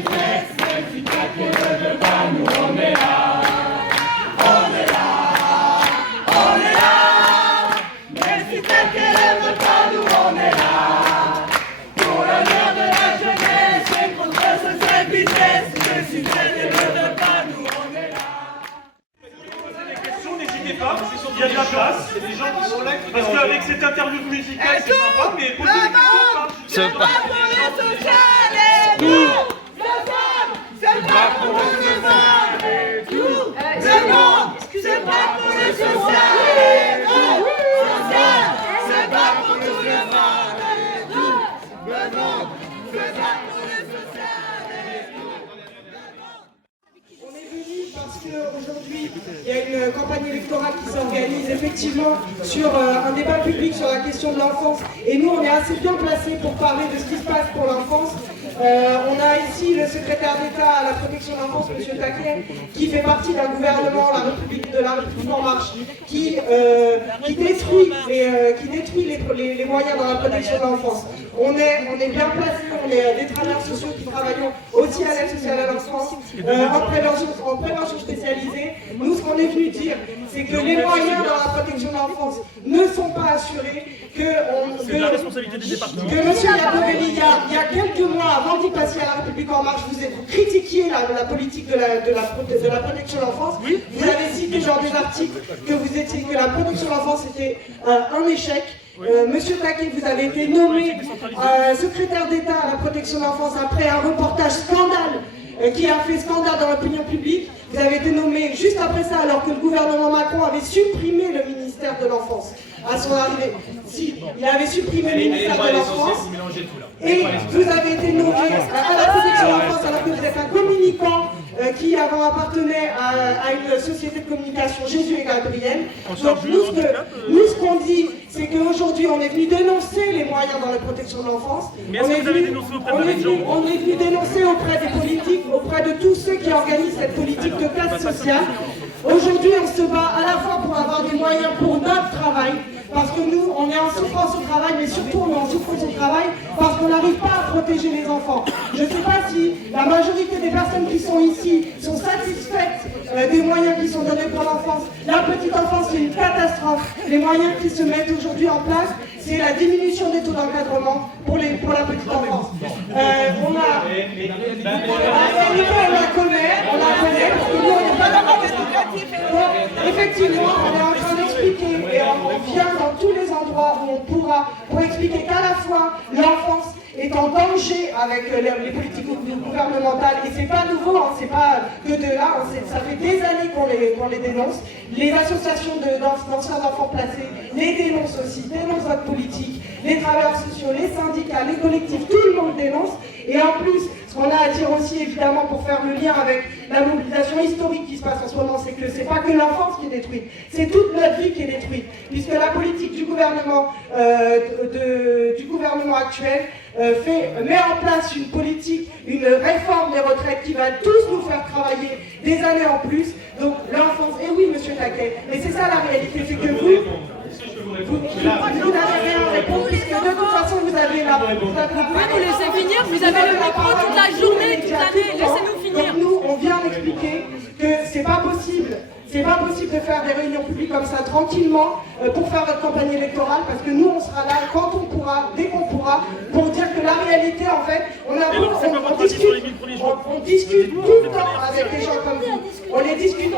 business, même si Taquet ne veut pas, nous on est là. On est là, on est là. Même si Taquet ne veut pas, nous on est là. Pour l'honneur de la jeunesse et contre ce sale business, même si Taquet ne veut pas, nous on est là. N'hésitez pas, il y a de la place, il y a des gens qui sont là. Parce qu'avec cette interview musicale, c'est sympa, mais posez des questions. C'est pas pour le social et tout. C'est pas pour le social et tout. C'est pas pour le social et tout. C'est pas pour tout le monde et tout. C'est pas pour le social et tout. On est venu parce qu'aujourd'hui, il y a une campagne électorale qui s'organise effectivement sur un débat public sur la question de l'enfance. Et nous, on est assez bien placés pour parler de ce qui se passe pour l'enfance. On a ici le secrétaire d'État à la protection de l'enfance, M. Taquet, qui fait partie d'un gouvernement, la République En Marche, qui détruit les moyens dans la protection de l'enfance. On est bien placés, on est des travailleurs sociaux qui travaillons aussi à l'aide sociale à l'enfance, en prévention spécialisée. Nous, ce qu'on est venu dire, c'est que les moyens dans la protection de l'enfance ne sont pas assurés, c'est la responsabilité des départements. que M. Iacobelli, il y a quelques mois, avant qu'il passiez à la République En Marche, vous critiquiez la politique de la protection de l'enfance. Oui. Vous avez cité dans des articles que la protection de l'enfance était un échec. Oui. Monsieur Taquet, vous avez été nommé secrétaire d'État à la protection de l'enfance après un reportage scandale qui a fait scandale dans l'opinion publique. Vous avez été nommé juste après ça, alors que le gouvernement Macron avait supprimé le ministère de l'enfance. À son arrivée, si, il avait supprimé le ministère de l'enfance. Et vous avez été nommé à la protection de l'enfance alors que vous êtes un communicant qui avant appartenait à une société de communication, Jésus et Gabriel. Donc nous, ce qu'on dit, c'est qu'aujourd'hui, on est venu dénoncer les moyens dans la protection de l'enfance. On est venu dénoncer auprès des politiques, auprès de tous ceux qui organisent cette politique de classe sociale. Aujourd'hui, on se bat à la fois pour avoir des moyens pour notre travail, parce que nous, on est en souffrance au travail, mais surtout on est en souffrance au travail parce qu'on n'arrive pas à protéger les enfants. Je ne sais pas si la majorité des personnes qui sont ici sont satisfaites des moyens qui sont donnés pour l'enfance. La petite enfance, c'est une catastrophe. Les moyens qui se mettent aujourd'hui en place, c'est la diminution des taux d'encadrement pour la petite enfance. On la connaît, parce que nous, on n'est pas dans le effectivement, on est en train d'expliquer, et on vient dans tous les endroits où on pourra, pour expliquer qu'à la fois, l'enfance est en danger avec les politiques gouvernementales, et c'est pas nouveau, hein, c'est pas que de là, ça fait des années qu'on les dénonce. Les associations d'anciens enfants placés les dénoncent aussi, dénoncent votre politique, les travailleurs sociaux, les syndicats, les collectifs, tout le monde dénonce. Et en plus, ce qu'on a à dire aussi, évidemment, pour faire le lien avec la mobilisation historique qui se passe en ce moment, c'est que c'est pas que l'enfance qui est détruite, c'est toute notre vie qui est détruite, puisque la politique du gouvernement actuel met en place une politique, une réforme des retraites qui va tous nous faire travailler des années en plus. Donc l'enfance, et oui, monsieur Taquet, mais c'est ça la réalité, c'est que vous n'avez rien à répondre, puisque de toute façon vous avez la... Vous pouvez nous laisser finir, vous avez le micro toute la journée, toute l'année, laissez-nous finir. Donc nous, on vient expliquer que c'est pas possible. C'est pas possible de faire des réunions publiques comme ça tranquillement pour faire votre campagne électorale, parce que nous on sera là quand on pourra, dès qu'on pourra, pour dire que la réalité en fait, on discute tout le temps avec des gens comme vous. On discute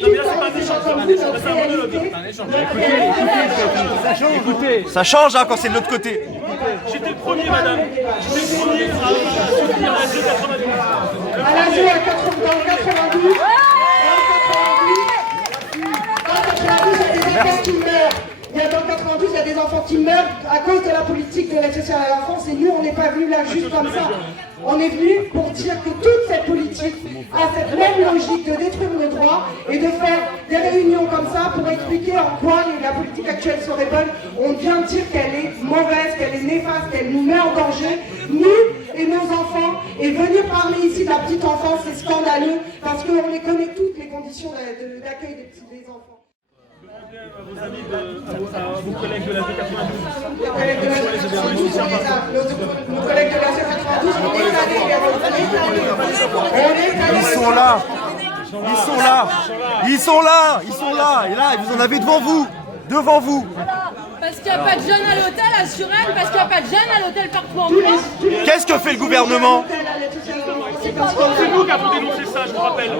tout le temps avec des gens comme vous, notre réalité. Ça change hein, quand c'est de l'autre côté. J'étais le premier, madame. J'étais le premier à soutenir la G92. À la G à 92. Il y a dans 92, il y a des enfants qui meurent à cause de la politique de l'aide sociale à l'enfance, et nous on n'est pas venus là juste comme ça. On est venus pour dire que toute cette politique a cette même logique de détruire nos droits et de faire des réunions comme ça pour expliquer en quoi la politique actuelle serait bonne. On vient de dire qu'elle est mauvaise, qu'elle est néfaste, qu'elle nous met en danger, nous et nos enfants. Et venir parler ici de la petite enfance, c'est scandaleux parce qu'on les connaît toutes les conditions d'accueil des enfants. Vos à vos collègues de la G92. Les collègues de la G92, nos collègues de la G92, on est allés vers Ils sont là. Ils sont là. Ils sont là. Ils sont là. Et là, vous en avez devant vous. Devant vous. Parce qu'il n'y a pas de jeunes à l'hôtel à Suresnes, parce qu'il n'y a pas de jeunes à l'hôtel partout en France. Qu'est-ce que fait le gouvernement? C'est nous qui avons dénoncé ça, je vous rappelle.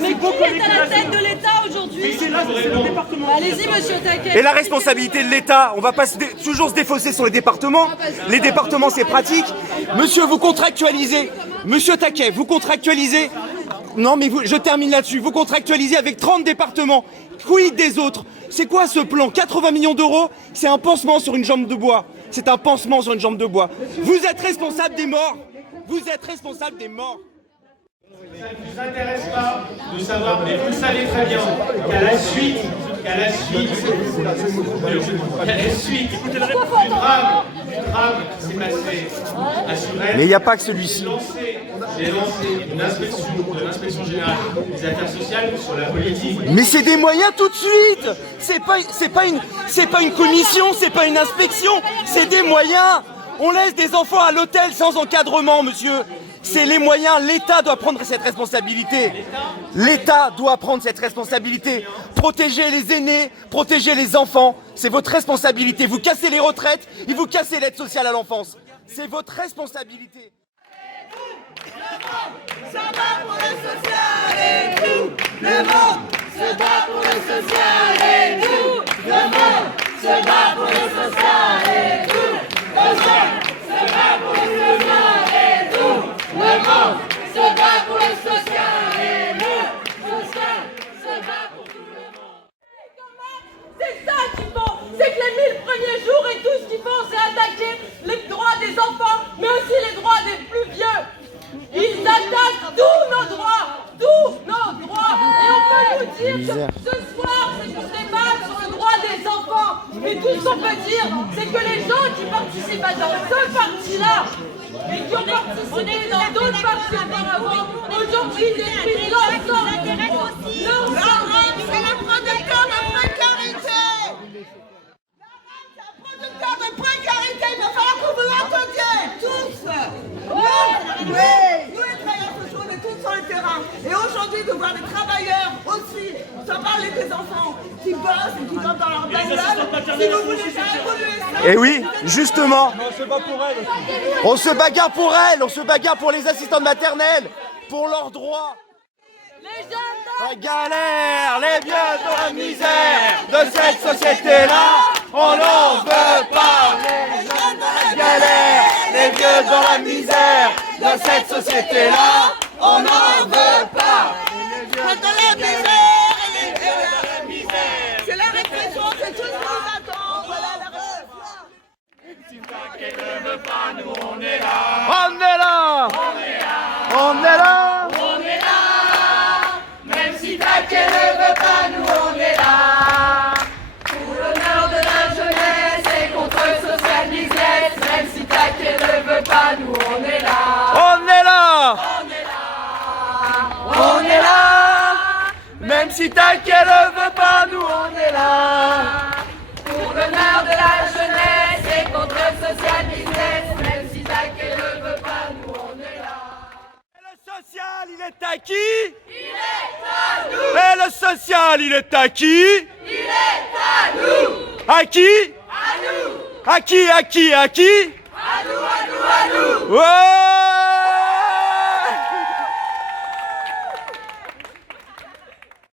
Mais qui est à la tête de l'État aujourd'hui? C'est là, c'est le département. Allez-y, monsieur Taquet. Et la responsabilité de l'État, on va pas toujours se défausser sur les départements. Les départements, c'est pratique. Monsieur, vous contractualisez. Monsieur Taquet, vous contractualisez. Non, mais je termine là-dessus. Vous contractualisez avec 30 départements. Quid des autres? C'est quoi ce plan? 80 millions d'euros, c'est un pansement sur une jambe de bois. C'est un pansement sur une jambe de bois. Vous êtes responsable des morts. Vous êtes responsable des morts. Ça ne vous intéresse pas de savoir, mais vous le savez très bien, qu'à la suite du drame qui s'est passé à Suresnes, Mais il n'y a pas que celui-ci. j'ai lancé une inspection générale des affaires sociales sur la politique. Mais c'est des moyens tout de suite. C'est pas une commission, c'est pas une inspection, c'est des moyens. On laisse des enfants à l'hôtel sans encadrement, monsieur. C'est les moyens, l'État doit prendre cette responsabilité. L'État doit prendre cette responsabilité. Protéger les aînés, protéger les enfants, c'est votre responsabilité. Vous cassez les retraites et vous cassez l'aide sociale à l'enfance. C'est votre responsabilité. Ça va pour le social et tout. Le monde se bat pour le social et tout. Le monde se bat pour le social et tout. Le monde se bat pour le social et tout. Le monde se bat pour le social et le social se bat pour tout le monde. C'est ça qu'ils font. C'est que les 1000 premiers jours et tout ce qu'ils font, c'est attaquer les droits des enfants, mais aussi les droits des plus vieux. Ils attaquent tous nos droits. Et on peut nous dire que ce soir, c'est qu'on débat sur le droit des enfants. Mais tout ce qu'on peut dire, c'est que les gens qui participent dans ce parti-là, et qui ont participé dans d'autres partis auparavant, aujourd'hui détruisent l'ensemble. C'est la producteur de précarité. C'est un producteur de précarité. Il va falloir que vous l'entendiez tous. Nous, les travailleurs sociaux, on est tous sur le terrain. Et aujourd'hui, de voir des travailleurs aussi, sans parler des enfants qui bossent et qui dorment dans leur bagnole, si vous voulez faire évoluer ça. Et oui, justement. On se bagarre pour elles, on se bagarre pour les assistantes maternelles, pour leurs droits. Les jeunes La galère, les vieux dans la misère de cette société-là, on n'en veut pas. Les jeunes dans la galère, les vieux dans la misère de cette société-là, on n'en veut pas. Dans la misère et les vieux dans la misère. C'est la répression, c'est tout ce qui nous attend. Voilà la On est là. On est là. Même si Taquet ne veut pas, nous on est là. Pour l'honneur de la jeunesse et contre le social business. Même si Taquet ne veut pas, nous on est là. On est là. On est là. Même si Taquet ne veut pas, nous on est là. Pour l'honneur de la jeunesse et contre le social business. Même si Taquet ne veut pas, nous on est là. Et le social, il est à qui? Il est à nous. Et le social, il est à qui? Il est à nous. À qui? À nous. À qui? À qui? À qui? À nous, à nous, à nous. Ouais.